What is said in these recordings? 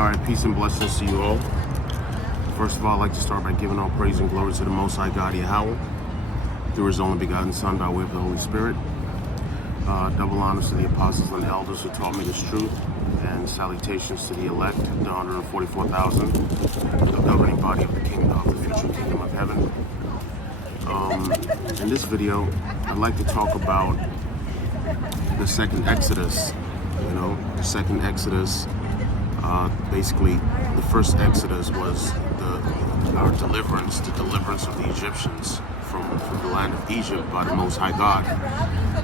Alright, peace and blessings to you all. First of all, I'd like to start by giving all praise and glory to the Most High God, Yahweh, through His only begotten Son, by way of the Holy Spirit. Double honors to the apostles and elders who taught me this truth, and salutations to the elect, the 144,000, the governing body of the kingdom, of the future kingdom of heaven. In this video, I'd like to talk about the second Exodus. The second Exodus. Basically, the first Exodus was our deliverance, the deliverance of the Egyptians from the land of Egypt by the Most High God,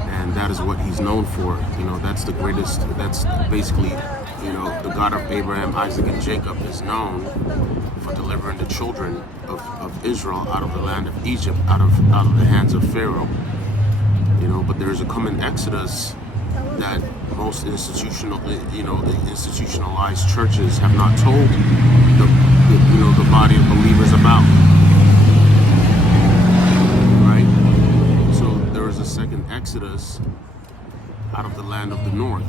and that is what He's known for. That's the greatest. That's basically, the God of Abraham, Isaac, and Jacob is known for delivering the children of Israel out of the land of Egypt, out of the hands of Pharaoh. But there is a coming Exodus that most institutionalized churches have not told the body of believers about. Right? So there is a second Exodus out of the land of the north,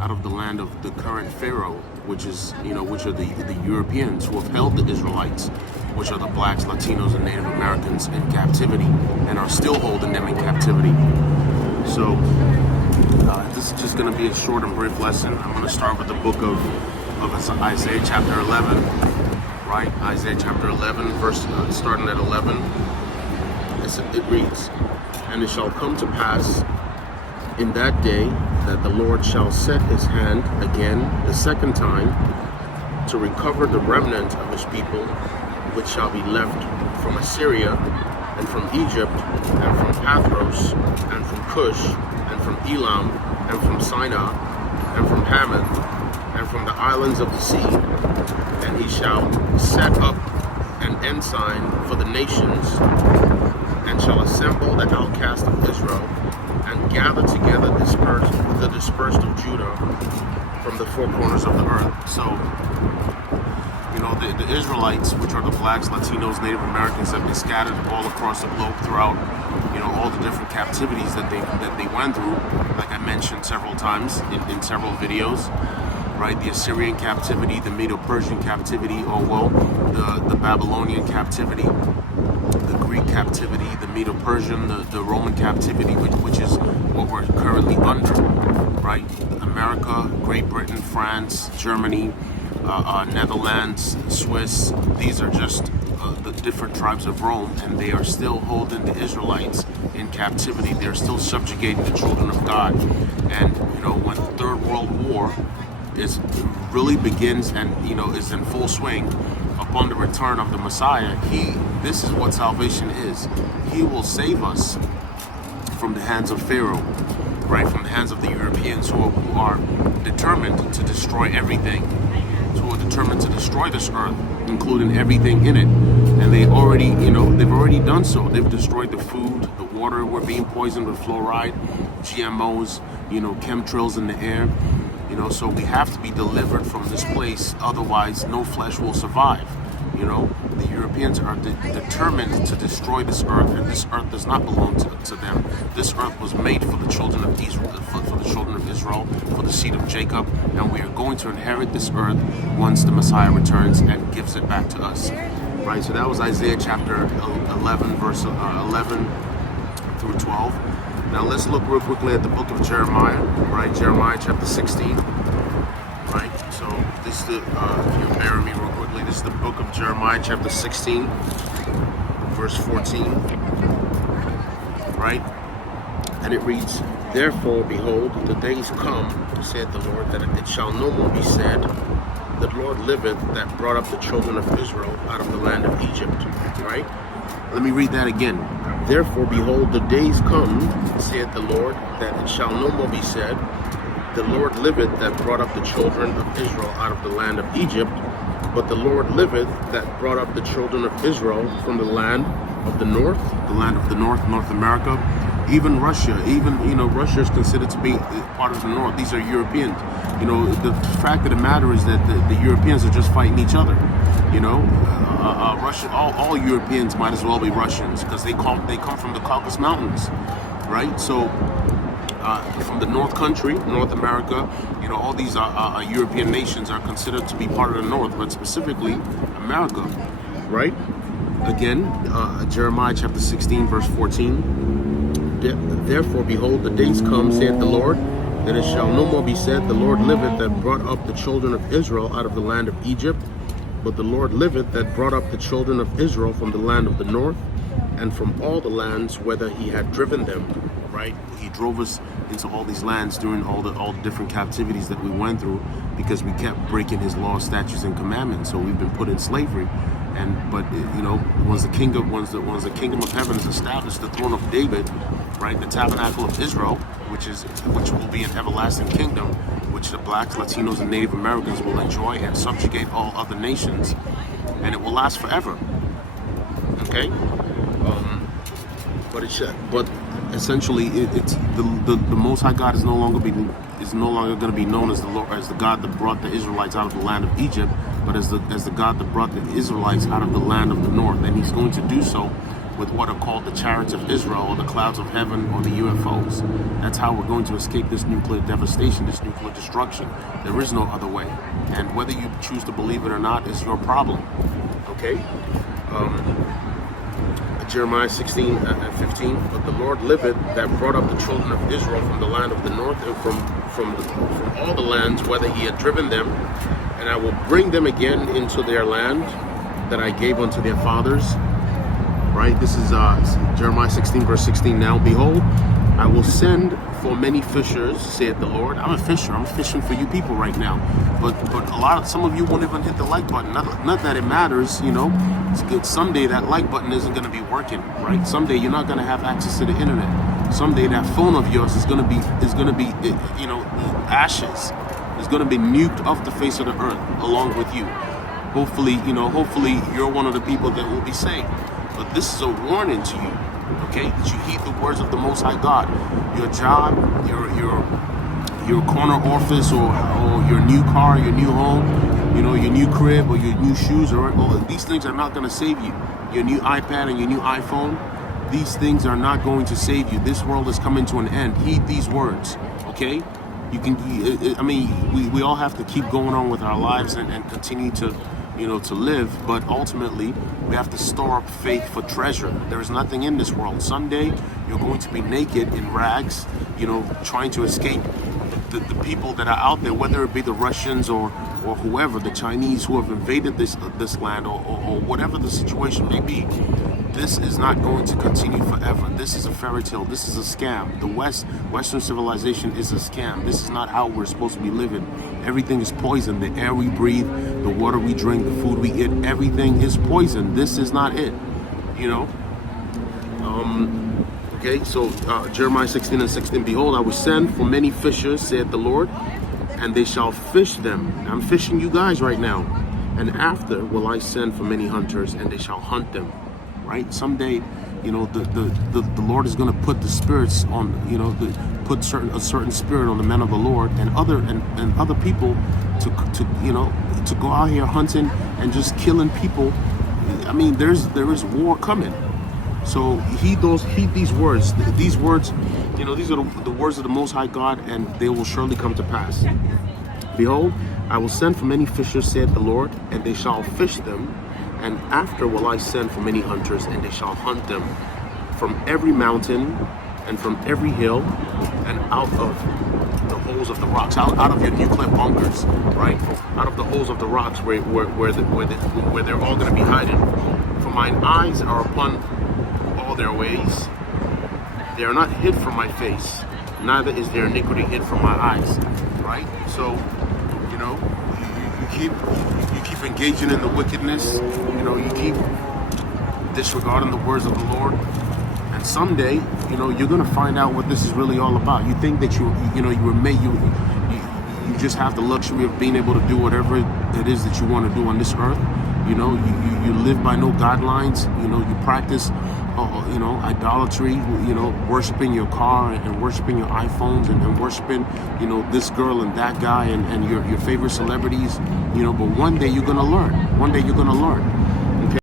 out of the land of the current Pharaoh, which are the Europeans who have held the Israelites, which are the blacks, Latinos, and Native Americans in captivity, and are still holding them in captivity. So this is just going to be a short and brief lesson. I'm going to start with the book of Isaiah chapter 11, right? Isaiah chapter 11, starting at 11. It reads, "And it shall come to pass in that day that the Lord shall set His hand again the second time to recover the remnant of His people, which shall be left from Assyria, and from Egypt, and from Pathros, and from Cush, and from Elam, and from Sinai, and from Hamath, and from the islands of the sea. And He shall set up an ensign for the nations, and shall assemble the outcast of Israel, and gather together the dispersed of Judah from the four corners of the earth." So, the Israelites, which are the blacks, Latinos, Native Americans, have been scattered all across the globe throughout, all the different captivities that they went through, like I mentioned several times in several videos, right? The Assyrian captivity, the Medo-Persian captivity, the Babylonian captivity, the Greek captivity, the Medo-Persian, the Roman captivity, which is what we're currently under, right? America, Great Britain, France, Germany, Netherlands, Swiss, these are just the different tribes of Rome, and they are still holding the Israelites in captivity. They're still subjugating the children of God. And when the Third World War really begins and is in full swing upon the return of the Messiah, this is what salvation is. He will save us from the hands of Pharaoh, right? From the hands of the Europeans who are determined to destroy everything, who are determined to destroy this earth, including everything in it. And they've already done so. They've destroyed the food, the water. We're being poisoned with fluoride, GMOs, chemtrails in the air. So we have to be delivered from this place. Otherwise, no flesh will survive. The Europeans are determined to destroy this earth, and this earth does not belong to them. This earth was made for the children of Israel, for the children of Israel, for the seed of Jacob, and we are going to inherit this earth once the Messiah returns and gives it back to us. Right. So that was Isaiah chapter 11, verse 11 through 12. Now let's look real quickly at the book of Jeremiah. Right, Jeremiah chapter 16. Right. So this is if you bear with me real quickly. This is the book of Jeremiah chapter 16, verse 14. Right? And it reads, "Therefore, behold, the days come, saith the Lord, that it shall no more be said, the Lord liveth, that brought up the children of Israel out of the land of Egypt." Right? Let me read that again. "Therefore, behold, the days come, saith the Lord, that it shall no more be said, the Lord liveth, that brought up the children of Israel out of the land of Egypt, but the Lord liveth, that brought up the children of Israel from the land of the north," North America, even Russia. Russia is considered to be part of the north. These are Europeans. The fact of the matter is that the Europeans are just fighting each other. Russia, all Europeans might as well be Russians, because they come from the Caucasus Mountains, right? So from the North country, North America. All these European nations are considered to be part of the North, but specifically America, right? Again, Jeremiah chapter 16, verse 14. Therefore, behold, the days come, saith the Lord, that it shall no more be said, the Lord liveth that brought up the children of Israel out of the land of Egypt, but the Lord liveth that brought up the children of Israel from the land of the north, and from all the lands whither he had driven them. Right? He drove us into all these lands during all the different captivities that we went through, because we kept breaking his laws, statutes, and commandments. So we've been put in slavery. But once the kingdom of heaven is established, the throne of David, right, the tabernacle of Israel, which will be an everlasting kingdom, which the blacks, Latinos, and Native Americans will enjoy and subjugate all other nations, and it will last forever. Okay, but essentially, it's the Most High God is no longer going to be known as the Lord, as the God that brought the Israelites out of the land of Egypt, but as the God that brought the Israelites out of the land of the north, and He's going to do so with what are called the chariots of Israel, or the clouds of heaven, or the UFOs. That's how we're going to escape this nuclear devastation, this nuclear destruction. There is no other way, and whether you choose to believe it or not is your problem. Okay. Jeremiah 16 and 15, but the Lord liveth that brought up the children of Israel from the land of the north, and from all the lands whither he had driven them, and I will bring them again into their land that I gave unto their fathers. Right, this is Jeremiah 16 verse 16. Now behold, I will send for many fishers, saith the Lord. I'm a fisher. I'm fishing for you people right now. But some of you won't even hit the like button. Not that it matters, It's good. Someday that like button isn't going to be working, right? Someday you're not going to have access to the internet. Someday that phone of yours is going to be ashes. It's going to be nuked off the face of the earth along with you. Hopefully you're one of the people that will be saved. But this is a warning to you, okay? That you heed the words of the Most High God. Your job, your corner office, or your new car, your new home, your new crib, or your new shoes, or these things are not going to save you. Your new iPad and your new iPhone, these things are not going to save you. This world is coming to an end. Heed these words, okay? We all have to keep going on with our lives and continue to live, but ultimately we have to store up faith for treasure. There is nothing in this world. Someday you're going to be naked in rags, trying to escape the people that are out there, whether it be the Russians or whoever, the Chinese who have invaded this land, or whatever the situation may be. This is not going to continue forever. This is a fairy tale. This is a scam. The Western civilization is a scam. This is not how we're supposed to be living. Everything is poison. The air we breathe, the water we drink, the food we eat, everything is poison. This is not it. Okay, so Jeremiah 16 and 16, behold, I will send for many fishers, saith the Lord, and they shall fish them. I'm fishing you guys right now. And after will I send for many hunters, and they shall hunt them. Right? Someday, the Lord is going to put the spirits on, put a certain spirit on the men of the Lord and other people to go out here hunting and just killing people. There is war coming. So heed these words. These words, these are the words of the Most High God, and they will surely come to pass. Behold, I will send for many fishers, saith the Lord, and they shall fish them. And after will I send for many hunters, and they shall hunt them from every mountain and from every hill, and out of the holes of the rocks, out of your nuclear bunkers, right? Out of the holes of the rocks where they're all going to be hiding. For mine eyes are upon all their ways. They are not hid from my face, neither is their iniquity hid from my eyes. Right? So, you keep engaging in the wickedness, you keep disregarding the words of the Lord, and someday, you're gonna find out what this is really all about. You think that you were made, you just have the luxury of being able to do whatever it is that you want to do on this earth. You live by no guidelines. You practice idolatry, worshiping your car and worshiping your iPhones and worshiping, this girl and that guy and your favorite celebrities, but one day you're going to learn. One day you're going to learn.